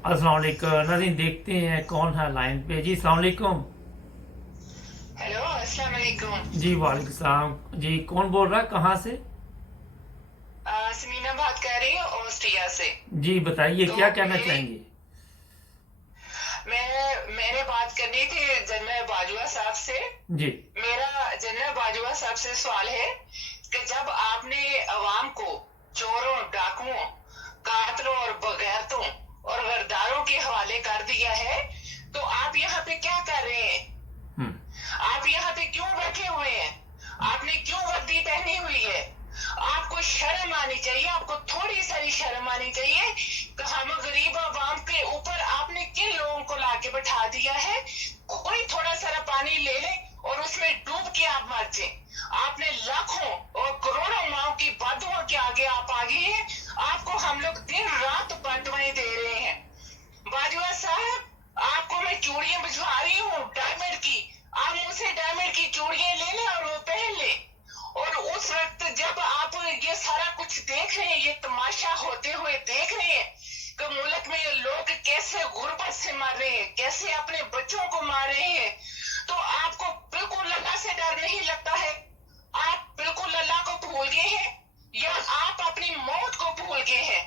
अस्सलाम वालेकुम नाज़रीन, देखते हैं कौन है लाइन पे। जी अस्सलाम वालेकुम। हेलो, अस्सलाम वालेकुम। जी वालेकुम सलाम। जी कौन बोल रहा है, कहाँ से? समीना बात कर रही हूँ ऑस्ट्रिया से। जी बताइए, तो क्या कहना मेरी चाहेंगे? मैंने बात करनी थी जनरल बाजवा साहब से। जी। मेरा जनरल बाजवा साहब से सवाल है कि जब आपने अवाम को चोरों, डाकुओं, कातलों और बगैरतों और गद्दारों के हवाले कर दिया है, तो आप यहाँ पे क्या कर रहे हैं? हम्म। आप यहाँ पे क्यों बैठे हुए हैं? आपने क्यों वर्दी पहनी हुई है? आपको शर्म आनी चाहिए, आपको थोड़ी सारी शर्म आनी चाहिए कि हम गरीब आवाम के ऊपर आपने किन लोगों को लाके बैठा दिया है। कोई थोड़ा सारा पानी ले ले और उसमें डूब के आप मर जाए। आपने लाखों और करोड़ों माओ की बदुआ के आगे आप आ गए हैं। आपको हम लोग दिन रात बदुआएं दे रहे हैं। बाजवा साहब, आपको मैं चूड़ियां भिजवा रही हूँ डायमंड की। आप मुझसे डायमंड की चूड़ियां ले लें और वो पहन ले। और उस वक्त जब आप ये सारा कुछ देख रहे हैं, ये तमाशा होते हुए देख रहे हैं कि मुल्क में ये लोग कैसे गुर्बत से मर रहे हैं, कैसे अपने बच्चों को मार रहे हैं, तो आपको बिल्कुल अल्लाह से डर नहीं लगता है? आप बिल्कुल अल्लाह को भूल गए हैं या आप अपनी मौत को भूल गए हैं?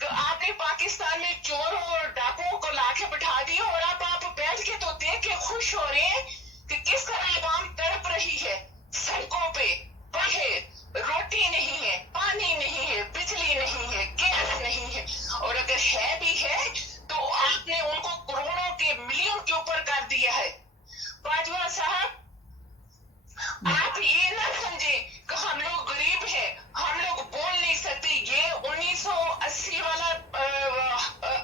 तो आपने पाकिस्तान में चोरों और डाकुओं को लाके बिठा दिया और अब आप बैठ के तो देख के खुश हो रहे हैं कि किस तरह आवाम तड़प रही है। सड़कों पे बाहर रोटी नहीं है, पानी नहीं है, बिजली नहीं है, गैस नहीं है, और अगर है भी है तो आपने उनको करोड़ों के मिलियन के ऊपर कर दिया है। बाजवा साहब, आप ये ना समझे कि हम लोग गरीब हैं, हम लोग बोल नहीं सकते। ये 1980 वाला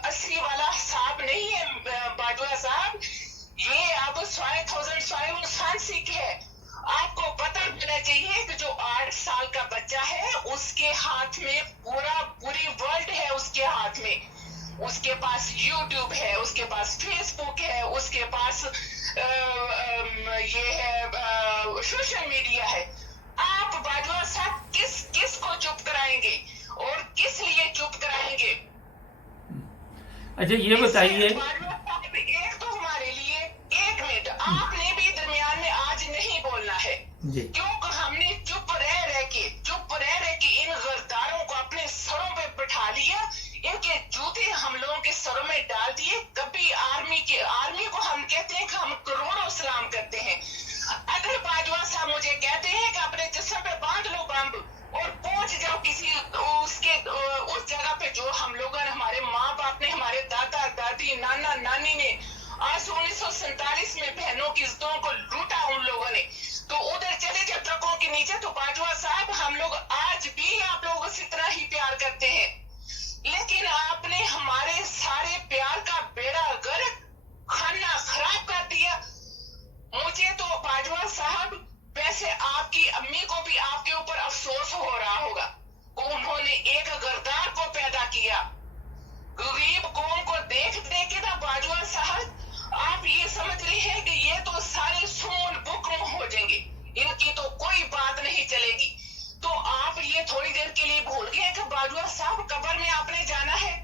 80 वाला हिसाब नहीं है बाजवा साहब। ये अब 2005 है। आपको पता होना चाहिए कि जो 8 साल का बच्चा है उसके हाथ में पूरी वर्ल्ड है उसके हाथ में। उसके पास यूट्यूब है, उसके पास फेसबुक है, उसके पास ये है सोशल मीडिया है। आप बाजवा साहब किस किस को चुप कराएंगे और किस लिए चुप कराएंगे? अच्छा ये इससे बताइए। बाजवा साहब, एक तो हमारे लिए 1 मिनट आपने भी दरमियान में आज नहीं बोलना है, जी। क्योंकि हमने चुप रह के इन गद्दारों को अपने सरों पे बिठा लिया। इनके जूते हम लोगों के सरों में डाल दिए। कभी आर्मी को हम कहते हैं कि हम करोड़ों सलाम करते हैं। अगर बाजवा साहब मुझे कहते हैं कि अपने जिस्म पे बांध लो बम और पहुंच जाओ किसी उस जगह पे जो हम लोगों ने, हमारे माँ बाप ने, हमारे दादा दादी, नाना नानी ने आज 1947 में बहनों की इज्जतों को लूटा उन लोगों ने, तो उधर चले जाओ ट्रकों के नीचे। तो बाजवा साहब, हम लोग आज भी आप लोगों से इतना ही प्यार करते हैं, लेकिन आपने हमारे सारे प्यार का बेड़ा गर्क, खाना खराब कर दिया। मुझे तो बाजवा साहब, वैसे आपकी अम्मी को भी आपके ऊपर अफसोस हो रहा होगा। उन्होंने एक गद्दार को पैदा किया। गरीब कौम को देख देख के ना बाजवा साहब, आप ये समझ रहे हैं कि ये तो सारे सून बुकम हो जाएंगे, इनकी तो कोई बात नहीं चलेगी। तो आप ये थोड़ी देर के लिए भूल गए कि बाजवा साहब कब्र में आपने जाना है।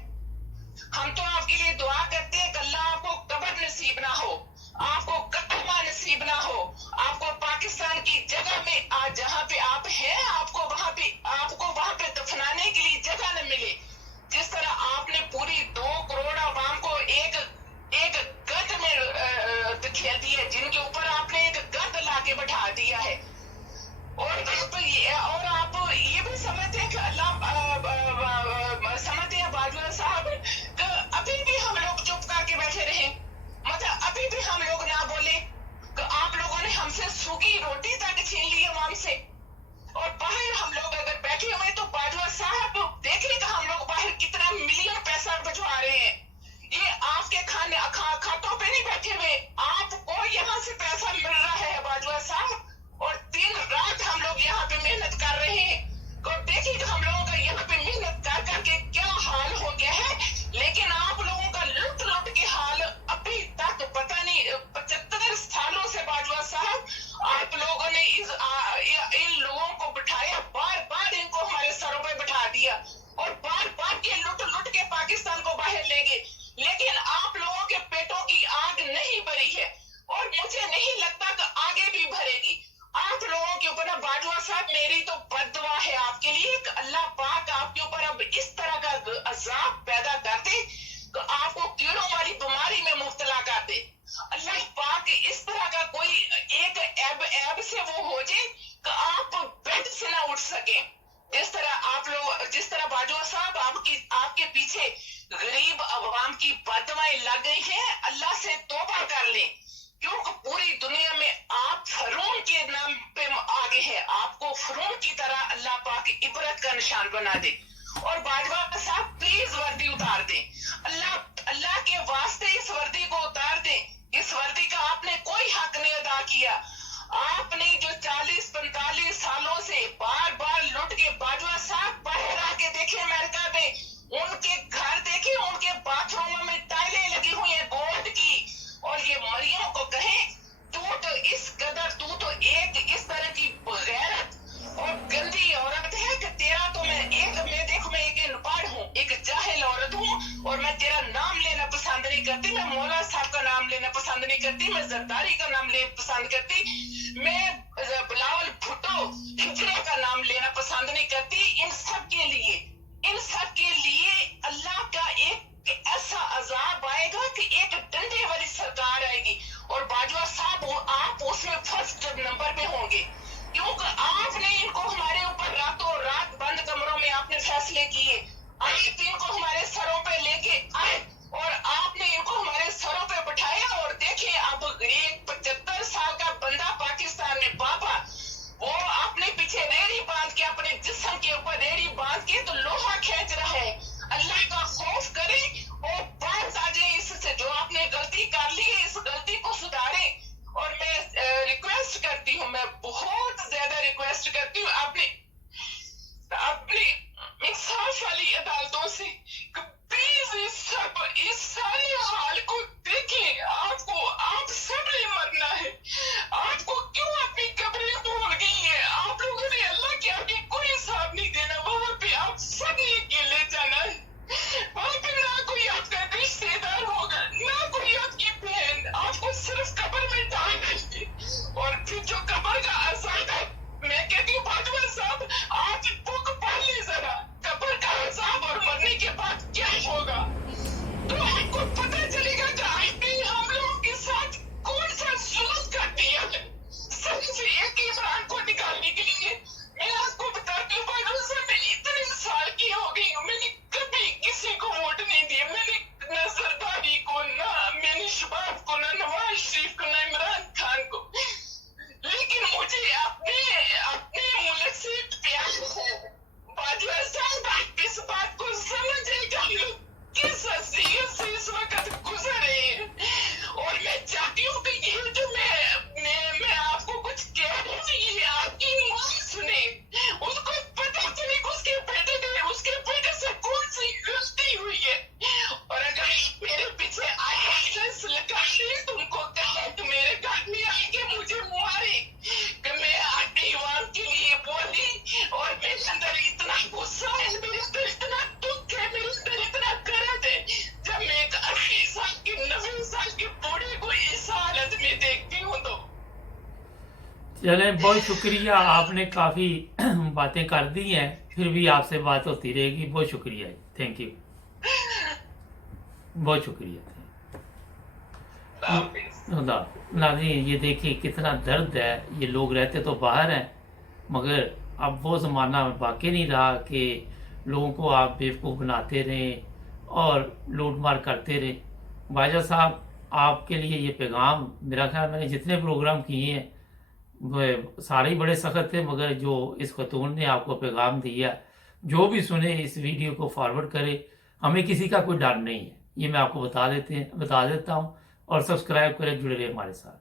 हम तो आपके लिए दुआ करते हैं कि अल्लाह आपको कब्र नसीब ना हो, आपको कलमा नसीब ना हो, आपको पाकिस्तान की जगह में आज जहाँ पे आप हैं आपको वहां पे दफनाने के लिए जगह न मिले। जिस तरह आपने पूरी 2 करोड़ आवाम को एक एक गद में खेल दिया, जिनके ऊपर आपने एक गद लाके बैठा दिया है। और आप ये भी समझते हैं कि समझते हैं बाजवा साहब कि अभी भी हम लोग चुप करके बैठे रहे, मतलब अभी भी हम लोग ना बोले कि आप लोगों ने हमसे सूखी रोटी तक छीन ली आवाम से। और बाहर हम लोग अगर बैठे हुए तो बाजवा साहब देखिएगा हम लोग बाहर कितना मिलियन पैसा भिजवा बाम की बददुआएं लग गई हैं, अल्लाह से तौबा कर लें, क्योंकि पूरी दुनिया में आप फरून के नाम पे आगे हैं। आपको फरून की तरह अल्लाह पाक इबरत का निशान बना दे। और बाजवा साहब प्लीज वर्दी उतार दें, अल्लाह के वास्ते इस वर्दी को उतार दें। इस वर्दी का आपने कोई हक नहीं अदा किया। आपने जो 40-45 सालों से बार बार लुट के, बाजवा साहब बाहर आके देखे अमेरिका में, उनके घर देखे, उनके बाथरूम में टाइलें लगी हुई है गोल्ड की। और ये मरियम को कहे तू तो इस कदर, तू तो एक इस तरह की गैरत और गंदी औरत है कि तेरा तो मैं एक अनपढ़ हूँ, एक जाहिल औरत हूँ, और मैं तेरा नाम लेना पसंद नहीं करती। मैं मौला साहब का नाम लेना पसंद नहीं करती, मैं जरदारी का नाम लेना पसंद करती, मैं बिलावल भुट्टो हिजरे का नाम लेना पसंद नहीं करती। इन सब के लिए अल्लाह का एक ऐसा अजाब आएगा कि एक डंडे वाली सरकार आएगी, और बाजवा साहब आप उसमें फर्स्ट नंबर पे होंगे, क्योंकि आपने इनको हमारे ऊपर रातों रात बंद कमरों में आपने फैसले किए। आप इनको हमारे सरों पे लेके आए और आपने इनको हमारे सरों पे बिठाया। और देखें अब एक 75 साल का बंदा पाकिस्तान में पापा, वो अपने पीछे रेड़ी बांध के, अपने जिस्म के ऊपर रेड़ी बांध के तो लोहा खींच रहा है। अल्लाह का खौफ करें और बात आ जाए इससे, जो आपने गलती कर ली है इस गलती को सुधारें। और मैं रिक्वेस्ट करती हूँ, मैं बहुत ज्यादा रिक्वेस्ट करती हूँ अपनी इंसाफ वाली अदालतों से, प्लीज इस सारे हाल को देखें। आप सब ने मरना है, आपको क्यों अपनी कब्रें भूल गई है? आप लोगों ने अल्लाह के आगे कोई हिसाब नहीं देना, वहां पे आप सब ने अकेले जाना है। वहां पे ना कोई आपका रिश्तेदार होगा, ना कोई आपकी बहन, आपको सिर्फ कब्र में डाल देंगे। और फिर जो कब्र का अजाब है, मैं कहती हूँ बाजवा साहब आप बुक पढ़ ले जरा, कब्र का अजाब और मरने के बाद क्या होगा, तो आपको पता चलेगा कि आपने हम लोगों के साथ कौन सा जुल्म कर दिया है। सबसे एक इमरान को निकालने के लिए मैं आपको बताती हूँ, बाजवा साहब मैं इतने साल की हो गई हूँ, मैंने कभी किसी को वोट नहीं दिया। मैंने न जरदारी को, ना मैंने शबाब को, ना नवाज शरीफ को, ना इमरान खान को, लेकिन मुझे अपने मुल्क से प्यार है। बाजवा साहब आप इस बात को समझेगा, लोग किस हसीयत से इस वक्त गुजर रहे हैं। और मैं चाहती हूँ कि ये जो मैं आपको कुछ कह रही हूँ, ये आपकी मां सुने, उसको पता चले कि उसके बेटे से कौन सी गलती हुई है। और अगर मेरे पीछे ISIS लगाते तो उनको कहे कि मेरे घर में आके मुझे मारे, कि मैं अपनी इमाम के लिए बोली। और मेरे अंदर इतना गुस्सा है, मेरे अंदर इतना दुख है, मेरे अंदर इतना दर्द है, जब मैं एक 80 साल की 90 साल की बूढ़ी को इस हालत में देखती हूँ तो। चले, बहुत शुक्रिया, आपने काफ़ी बातें कर दी हैं, फिर भी आपसे बात होती रहेगी। बहुत शुक्रिया, थैंक यू, बहुत शुक्रिया। नाज़रीन, ये देखिए कितना दर्द है। ये लोग रहते तो बाहर हैं, मगर अब वो ज़माना बाकी नहीं रहा कि लोगों को आप बेवकूफ़ बनाते रहें और लूट मार करते रहें। बाजा साहब, आपके लिए ये पैगाम, मेरा ख्याल मैंने जितने प्रोग्राम किए हैं वो सारे ही बड़े सख्त थे, मगर जो इस खतून ने आपको पैगाम दिया, जो भी सुने इस वीडियो को फॉरवर्ड करे। हमें किसी का कोई डर नहीं है, ये मैं आपको बता देता हूँ। और सब्सक्राइब करें, जुड़े रहे हमारे साथ।